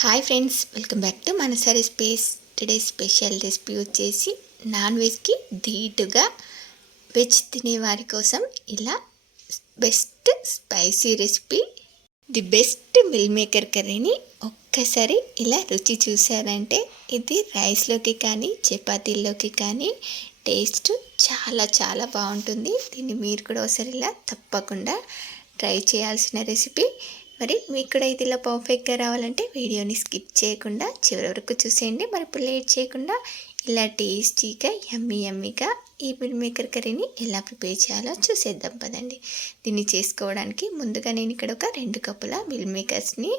Hi friends, welcome back to Manasa recipes. Today special recipe వచ్చేసి non వెజ్కి ధీటుగా veg తినే వారి కోసం ఇలా best spicy recipe, the best meal maker కర్రీని ఒక్కసారి ఇలా రుచి చూసారంటే ఇది రైస్లోకి కానీ చపాతీల్లోకి కానీ టేస్ట్ చాలా చాలా బాగుంటుంది. దీన్ని మీరు కూడా ఒకసారి ఇలా తప్పకుండా ట్రై చేయాల్సిన రెసిపీ. మరి మీకు కూడా ఇది ఇలా పర్ఫెక్ట్గా రావాలంటే వీడియోని స్కిప్ చేయకుండా చివరి వరకు చూసేయండి. మరి ఇప్పుడు లేట్ చేయకుండా ఇలా టేస్టీగా యమ్మీగా ఈ మిల్ మేకర్ కర్రీని ఎలా ప్రిపేర్ చేయాలో చూసేద్దాం పదండి. దీన్ని చేసుకోవడానికి ముందుగా నేను ఇక్కడ ఒక 2 కప్పుల మిల్ మేకర్స్ని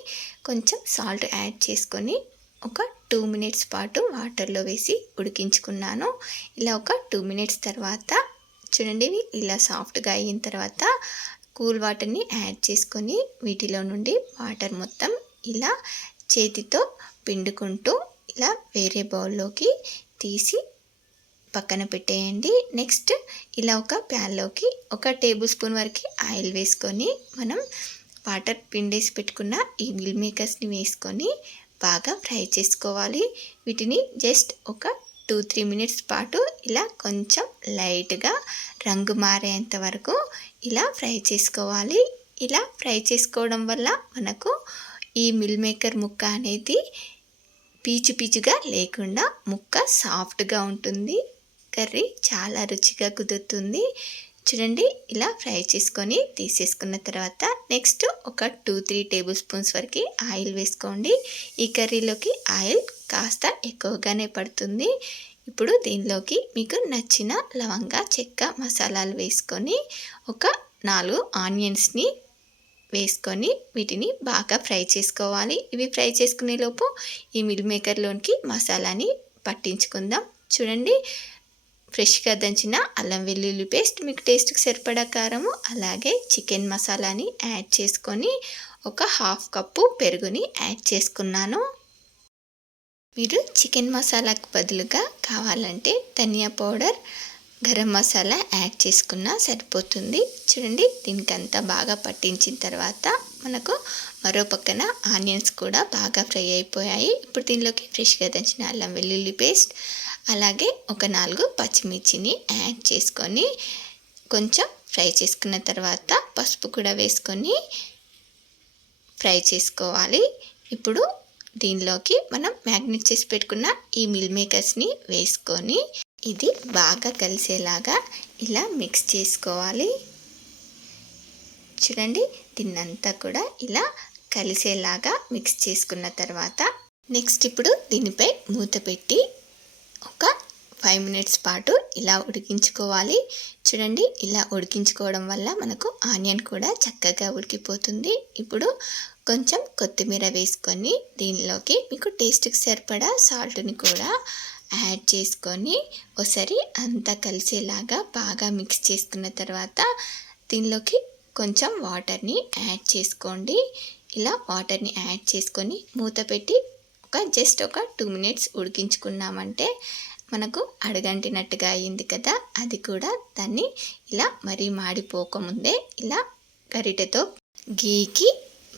కొంచెం సాల్ట్ యాడ్ చేసుకొని ఒక 2 మినిట్స్ పాటు వాటర్లో వేసి ఉడికించుకున్నాను. ఇలా ఒక 2 మినిట్స్ తర్వాత చూడండి, ఇలా సాఫ్ట్గా అయిన తర్వాత కూల్ వాటర్ని యాడ్ చేసుకొని వీటిలో నుండి వాటర్ మొత్తం ఇలా చేతితో పిండుకుంటూ ఇలా వేరే బౌల్లోకి తీసి పక్కన పెట్టేయండి. నెక్స్ట్ ఇలా ఒక ప్యాన్లోకి ఒక టేబుల్ స్పూన్ వరకు ఆయిల్ వేసుకొని మనం వాటర్ పిండేసి పెట్టుకున్న ఈ మిల్ మేకర్స్ని వేసుకొని బాగా ఫ్రై చేసుకోవాలి. వీటిని జస్ట్ ఒక 2-3 మినిట్స్ పాటు ఇలా కొంచెం లైట్గా రంగు మారేంత వరకు ఇలా ఫ్రై చేసుకోవాలి. ఇలా ఫ్రై చేసుకోవడం వల్ల మనకు ఈ మిల్ మేకర్ ముక్క అనేది పీచుగా లేకుండా ముక్క సాఫ్ట్గా ఉంటుంది. కర్రీ చాలా రుచిగా కుదురుతుంది. చూడండి, ఇలా ఫ్రై చేసుకొని తీసేసుకున్న తర్వాత నెక్స్ట్ ఒక 2-3 టేబుల్ స్పూన్స్ వరకు ఆయిల్ వేసుకోండి. ఈ కర్రీలోకి ఆయిల్ కాస్త ఎక్కువగానే పడుతుంది. ఇప్పుడు దీనిలోకి మీకు నచ్చిన లవంగా, చెక్క, మసాలాలు వేసుకొని ఒక 4 ఆనియన్స్ని వేసుకొని వీటిని బాగా ఫ్రై చేసుకోవాలి. ఇవి ఫ్రై చేసుకునే లోపు ఈ మిల్ మేకర్లోనికి మసాలాని పట్టించుకుందాం. చూడండి, ఫ్రెష్గా దంచిన అల్లం వెల్లుల్లి పేస్ట్, మీకు టేస్ట్కి సరిపడా కారము, అలాగే చికెన్ మసాలాని యాడ్ చేసుకొని ఒక 1/2 కప్పు పెరుగుని యాడ్ చేసుకున్నాను. మీరు చికెన్ మసాలాకు బదులుగా కావాలంటే ధనియా పౌడర్, గరం మసాలా యాడ్ చేసుకున్నా సరిపోతుంది. చూడండి, దీనికంతా బాగా పట్టించిన తర్వాత మనకు మరో పక్కన ఆనియన్స్ కూడా బాగా ఫ్రై అయిపోయాయి. ఇప్పుడు దీనిలోకి ఫ్రెష్గా దంచిన అల్లం వెల్లుల్లి పేస్ట్, అలాగే ఒక 4 పచ్చిమిర్చిని యాడ్ చేసుకొని కొంచెం ఫ్రై చేసుకున్న తర్వాత పసుపు కూడా వేసుకొని ఫ్రై చేసుకోవాలి. ఇప్పుడు దీనిలోకి మనం మ్యాగ్నెట్ చేసి పెట్టుకున్న ఈ మిల్ మేకర్స్ని వేసుకొని ఇది బాగా కలిసేలాగా ఇలా మిక్స్ చేసుకోవాలి. చూడండి, దీన్నంతా కూడా ఇలా కలిసేలాగా మిక్స్ చేసుకున్న తర్వాత నెక్స్ట్ ఇప్పుడు దీనిపై మూత పెట్టి ఒక 5 మినిట్స్ పాటు ఇలా ఉడికించుకోవాలి. చూడండి, ఇలా ఉడికించుకోవడం వల్ల మనకు ఆనియన్ కూడా చక్కగా ఉడికిపోతుంది. ఇప్పుడు కొంచెం కొత్తిమీర వేసుకొని దీనిలోకి మీకు టేస్ట్కి సరిపడా సాల్ట్ని కూడా యాడ్ చేసుకొని ఒకసారి అంతా కలిసేలాగా బాగా మిక్స్ చేసుకున్న తర్వాత దీనిలోకి కొంచెం వాటర్ని యాడ్ చేసుకోండి. ఇలా వాటర్ని యాడ్ చేసుకొని మూత పెట్టి జస్ట్ ఒక 2 మినిట్స్ ఉడికించుకున్నామంటే మనకు అడగంటినట్టుగా అయ్యింది కదా. అది కూడా దాన్ని ఇలా మరీ మాడిపోకముందే ఇలా గరిటెతో గీకి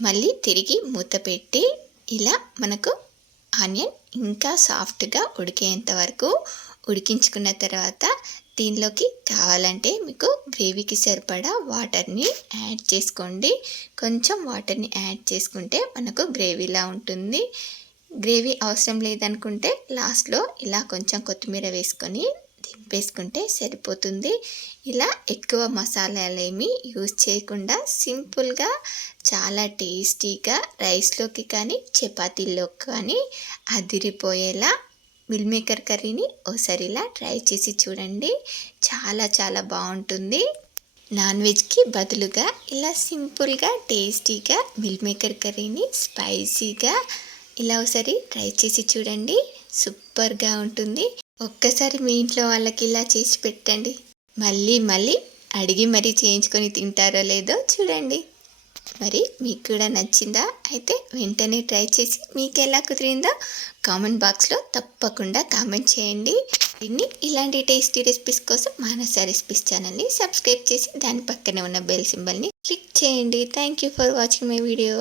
మళ్ళీ తిరిగి మూత పెట్టి ఇలా మనకు ఆనియన్ ఇంకా సాఫ్ట్గా ఉడికేంత వరకు ఉడికించుకున్న తర్వాత దీనిలోకి కావాలంటే మీకు గ్రేవీకి సరిపడా వాటర్ని యాడ్ చేసుకోండి. కొంచెం వాటర్ని యాడ్ చేసుకుంటే మనకు గ్రేవీలా ఉంటుంది. గ్రేవీ అవసరం లేదనుకుంటే లాస్ట్లో ఇలా కొంచెం కొత్తిమీర వేసుకొని దింపేసుకుంటే సరిపోతుంది. ఇలా ఎక్కువ మసాలాలేమీ యూజ్ చేయకుండా సింపుల్గా చాలా టేస్టీగా రైస్లోకి కానీ చపాతీల్లోకి కానీ అదిరిపోయేలా మిల్ మేకర్ కర్రీని ఒకసారి ఇలా ట్రై చేసి చూడండి. చాలా చాలా బాగుంటుంది. నాన్ వెజ్కి బదులుగా ఇలా సింపుల్గా టేస్టీగా మిల్ మేకర్ కర్రీని స్పైసీగా ఇలా ఒకసారి ట్రై చేసి చూడండి. సూపర్గా ఉంటుంది. ఒక్కసారి మీ ఇంట్లో వాళ్ళకి ఇలా చేసి పెట్టండి. మళ్ళీ అడిగి మరీ చేయించుకొని తింటారో లేదో చూడండి. మరి మీకు కూడా నచ్చిందా? అయితే వెంటనే ట్రై చేసి మీకు ఎలా కుదిరిందో కామెంట్ బాక్స్లో తప్పకుండా కామెంట్ చేయండి. దీన్ని ఇలాంటి టేస్టీ రెసిపీస్ కోసం మానసా రెసిపీస్ ఛానల్ని సబ్స్క్రైబ్ చేసి దాని పక్కనే ఉన్న బెల్ సింబల్ని క్లిక్ చేయండి. Thank you for watching my video.